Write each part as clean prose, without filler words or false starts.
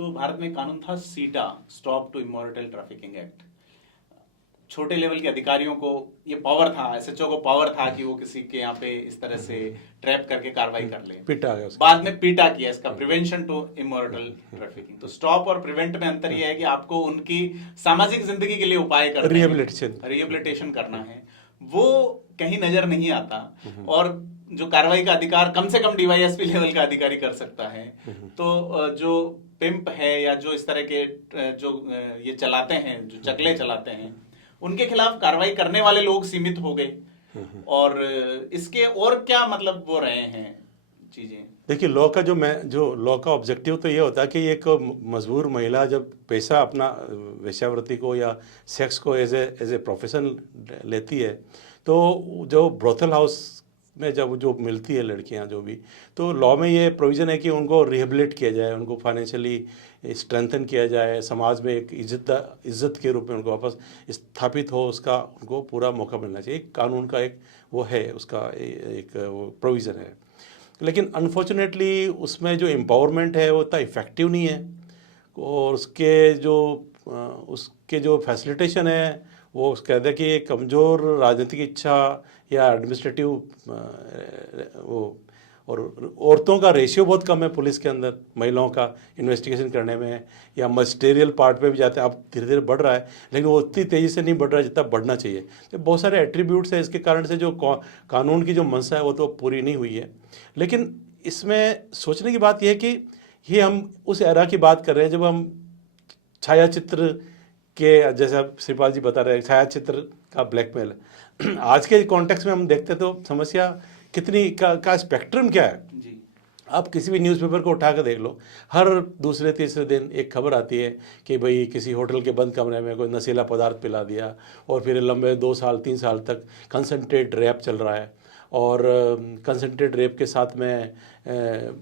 तो भारत में कानून था सीटा, स्टॉप टू इमोरटल ट्रैफिकिंग एक्ट। छोटे लेवल के अधिकारियों को ये पावर था, एसएचओ को पावर था कि वो किसी के यहाँ पे इस तरह से ट्रैप करके कार्रवाई कर ले। पीटा गया उसका। बाद में पीटा किया इसका, प्रिवेंशन टू इमोरटल ट्रैफिकिंग। तो स्टॉप और प्रिवेंट में अंतर ये है कि आपको उनकी सामाजिक जिंदगी के लिए उपाय करना है, रिहेबिलिटेशन करना है, वो कहीं नजर नहीं आता। और जो कार्रवाई का अधिकार कम से कम डीवाईएसपी लेवल का अधिकारी कर सकता है। तो जो पिंप है या जो इस तरह के जो ये चलाते हैं, जो चकले चलाते हैं, उनके खिलाफ कार्रवाई करने वाले लोग सीमित हो गए। और इसके और क्या मतलब वो रहे हैं चीजें। देखिए, लॉ का जो लॉ का ऑब्जेक्टिव तो ये होता है कि एक मजबूर महिला जब पैसा अपना वेश्यावृत्ति को या सेक्स को एज ए प्रोफेशन लेती है, तो जो ब्रोथल हाउस में जब जो मिलती है लड़कियां जो भी, तो लॉ में ये प्रोविज़न है कि उनको रिहेबिलिट किया जाए, उनको फाइनेंशियली स्ट्रेंथन किया जाए, समाज में एक इज्जत के रूप में उनको वापस स्थापित हो, उसका उनको पूरा मौका मिलना चाहिए। कानून का एक वो है, उसका एक वो प्रोविज़न है। लेकिन अनफॉर्चुनेटली उसमें जो एम्पावरमेंट है वो इतना इफ़ेक्टिव नहीं है, और उसके जो फैसिलिटेशन है वो कहते हैं कि कमज़ोर राजनीतिक इच्छा या एडमिनिस्ट्रेटिव वो, और औरतों का रेशियो बहुत कम है पुलिस के अंदर, महिलाओं का इन्वेस्टिगेशन करने में या मजिस्ट्रियल पार्ट पे भी जाते हैं। अब धीरे धीरे बढ़ रहा है, लेकिन वो उतनी तेज़ी से नहीं बढ़ रहा है जितना बढ़ना चाहिए। तो बहुत सारे एट्रीब्यूट्स हैं, इसके कारण से जो कानून की जो मंशा है वो तो पूरी नहीं हुई है। लेकिन इसमें सोचने की बात यह है कि ये हम उस एरा की बात कर रहे हैं जब हम छायाचित्र के, जैसा श्रीपाल जी बता रहे हैं, छायाचित्र का ब्लैकमेल। आज के कॉन्टेक्स्ट में हम देखते तो समस्या कितनी का स्पेक्ट्रम क्या है। आप किसी भी न्यूज़पेपर को उठा कर देख लो, हर दूसरे तीसरे दिन एक खबर आती है कि भाई किसी होटल के बंद कमरे में कोई नशीला पदार्थ पिला दिया, और फिर लंबे 2 साल 3 साल तक कंसंट्रेट रैप चल रहा है, और कंसंट्रेट रेप के साथ में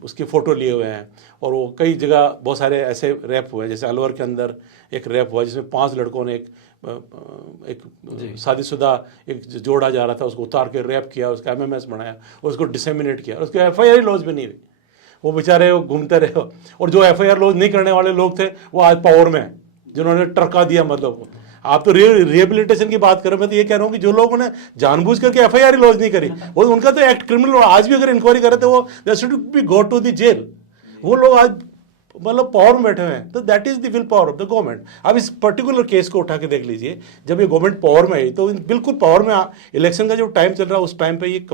उसकी फ़ोटो लिए हुए हैं। और वो कई जगह बहुत सारे ऐसे रैप हुए हैं, जैसे अलवर के अंदर एक रैप हुआ जिसमें 5 लड़कों ने एक शादीशुदा एक जोड़ा जा रहा था, उसको उतार के रैप किया, उसका एमएमएस बनाया और उसको डिसेमिनेट किया, और उसको एफआईआर लॉन्च भी नहीं हुई। वो बेचारे वो घूमते रहे, और जो एफआईआर लॉन्च नहीं करने वाले लोग थे वो आज पावर में हैं, जिन्होंने टरका दिया। मतलब आप तो रिहेबिलिटेशन की बात कर रहे हैं, मैं तो ये कह रहा हूँ कि जो लोगों ने जानबूझ करके एफआईआर लॉन्च नहीं करी, वो उनका तो एक्ट क्रिमिनल, और आज भी अगर इंक्वायरी करे तो वो they should be go to the jail. वो लोग आज मतलब पावर में बैठे हुए हैं, तो that is the will power of the government. अब इस पर्टिकुलर केस को उठा के देख लीजिए, जब ये गवर्नमेंट पावर में आई तो बिल्कुल पावर में, इलेक्शन का जो टाइम चल रहा है उस टाइम पे ये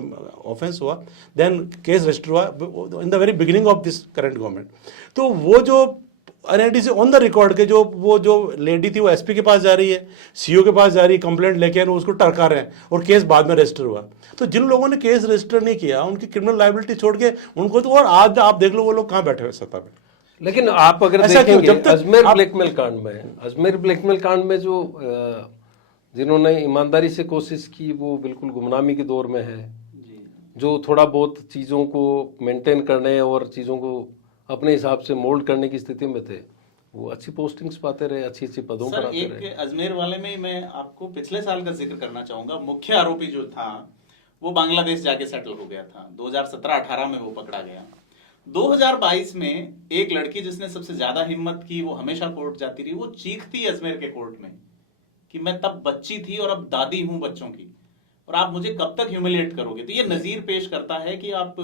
ऑफेंस हुआ, देन केस रजिस्टर हुआ in the very beginning of this current government. तो वो जो एनआईटी ऑन द रिकॉर्ड के वो जो लेडी थी वो एसपी के पास जा रही है, सीओ के पास जा रही है, कंप्लेंट लेके आए, उसको टरका रहे हैं, और केस बाद में रजिस्टर हुआ। तो जिन लोगों ने केस रजिस्टर नहीं किया उनकी क्रिमिनल लायबिलिटी छोड़ के उनको तो, और आज आप देख लो वो लोग कहाँ बैठे हुए सत्ता में। लेकिन आप अगर देखेंगे अजमेर ब्लैकमेल कांड में जो जिन्होंने ईमानदारी से कोशिश की वो बिल्कुल गुमनामी के दौर में है, जो थोड़ा बहुत चीज़ों को मेंटेन करने और चीज़ों को अपने हिसाब से मोल्ड करने की स्थिति में थे, वो अच्छी पोस्टिंग्स पाते रहे, अच्छी अच्छी पदों पर आते रहे। एक अजमेर वाले में मैं आपको पिछले साल का जिक्र करना चाहूंगा। मुख्य आरोपी जो था वो बांग्लादेश जाके सेटल हो गया था, 2017-18 में वो पकड़ा गया। 2022 में एक लड़की जिसने सबसे ज्यादा हिम्मत की, वो हमेशा कोर्ट जाती रही, वो चीखती अजमेर के कोर्ट में कि मैं तब बच्ची थी और अब दादी हूं बच्चों की, और आप मुझे कब तक ह्यूमिलिएट करोगे। तो ये नजीर पेश करता है कि आप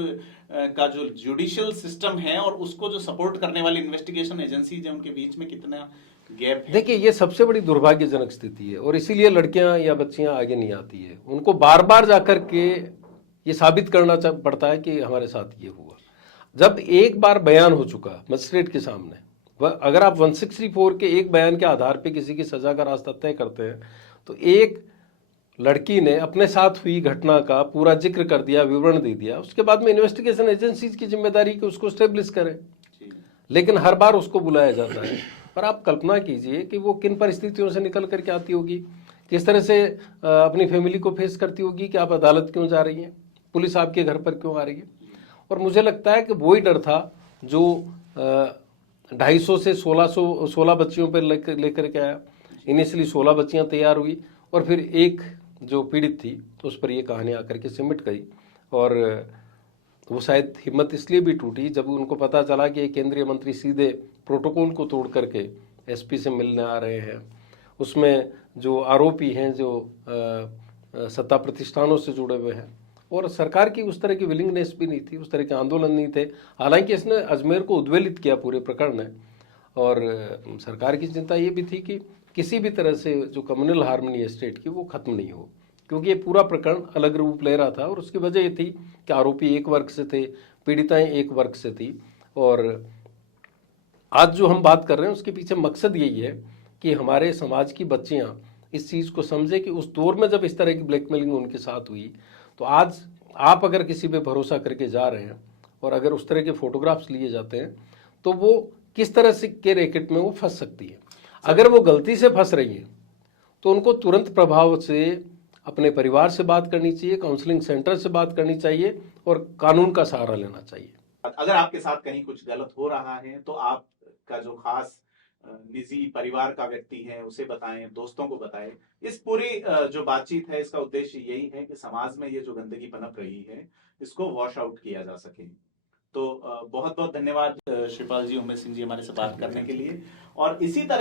का जो जुडिशियल सिस्टम है और उसको जो सपोर्ट करने वाली इन्वेस्टिगेशन एजेंसीज है उनके बीच में कितना गैप है। देखिए, ये सबसे बड़ी दुर्भाग्यजनक स्थिति है, और इसीलिए लड़कियां या बच्चियां आगे नहीं आती है। उनको बार बार जाकर के ये साबित करना पड़ता है कि हमारे साथ ये हुआ। जब एक बार बयान हो चुका मजिस्ट्रेट के सामने, अगर आप 164 के एक बयान के आधार पे किसी की सजा का रास्ता तय करते हैं, तो एक लड़की ने अपने साथ हुई घटना का पूरा जिक्र कर दिया, विवरण दे दिया, उसके बाद में इन्वेस्टिगेशन एजेंसीज की जिम्मेदारी कि उसको स्टेब्लिश करें, लेकिन हर बार उसको बुलाया जाता है। पर आप कल्पना कीजिए कि वो किन परिस्थितियों से निकल करके आती होगी, किस तरह से अपनी फैमिली को फेस करती होगी कि आप अदालत क्यों जा रही हैं, पुलिस आपके घर पर क्यों आ रही है। और मुझे लगता है कि वही डर था जो 250 से 16 बच्चियों पर लेकर के आया। इनिशियली 16 बच्चियां तैयार हुई, और फिर एक जो पीड़ित थी तो उस पर ये कहानी आकर के सिमट गई। और वो शायद हिम्मत इसलिए भी टूटी जब उनको पता चला कि एक केंद्रीय मंत्री सीधे प्रोटोकॉल को तोड़ करके एसपी से मिलने आ रहे हैं। उसमें जो आरोपी हैं जो सत्ता प्रतिष्ठानों से जुड़े हुए हैं, और सरकार की उस तरह की विलिंगनेस भी नहीं थी, उस तरह के आंदोलन नहीं थे। हालांकि इसने अजमेर को उद्वेलित किया पूरे प्रकरण ने, और सरकार की चिंता ये भी थी कि किसी भी तरह से जो कम्युनल हार्मनी है स्टेट की वो खत्म नहीं हो, क्योंकि ये पूरा प्रकरण अलग रूप ले रहा था। और उसकी वजह ये थी कि आरोपी एक वर्ग से थे, पीड़िताएं एक वर्ग से थी। और आज जो हम बात कर रहे हैं उसके पीछे मकसद यही है कि हमारे समाज की बच्चियां इस चीज़ को समझे कि उस दौर में जब इस तरह की ब्लैकमेलिंग उनके साथ हुई, तो आज आप अगर किसी पे भरोसा करके जा रहे हैं और अगर उस तरह के फोटोग्राफ्स लिए जाते हैं तो वो किस तरह से के रैकेट में वो फंस सकती है। अगर वो गलती से फंस रही है तो उनको तुरंत प्रभाव से अपने परिवार से बात करनी चाहिए, काउंसलिंग सेंटर से बात करनी चाहिए और कानून का सहारा लेना चाहिए। अगर आपके साथ कहीं कुछ गलत हो रहा है तो आपका जो खास निजी परिवार का व्यक्ति है उसे बताएं, दोस्तों को बताएं। इस पूरी जो बातचीत है इसका उद्देश्य यही है कि समाज में ये जो गंदगी पनप रही है इसको वॉश आउट किया जा सके। तो बहुत बहुत धन्यवाद शिवपाल जी, उमेश सिंह जी हमारे से बात करने के लिए। और इसी तरह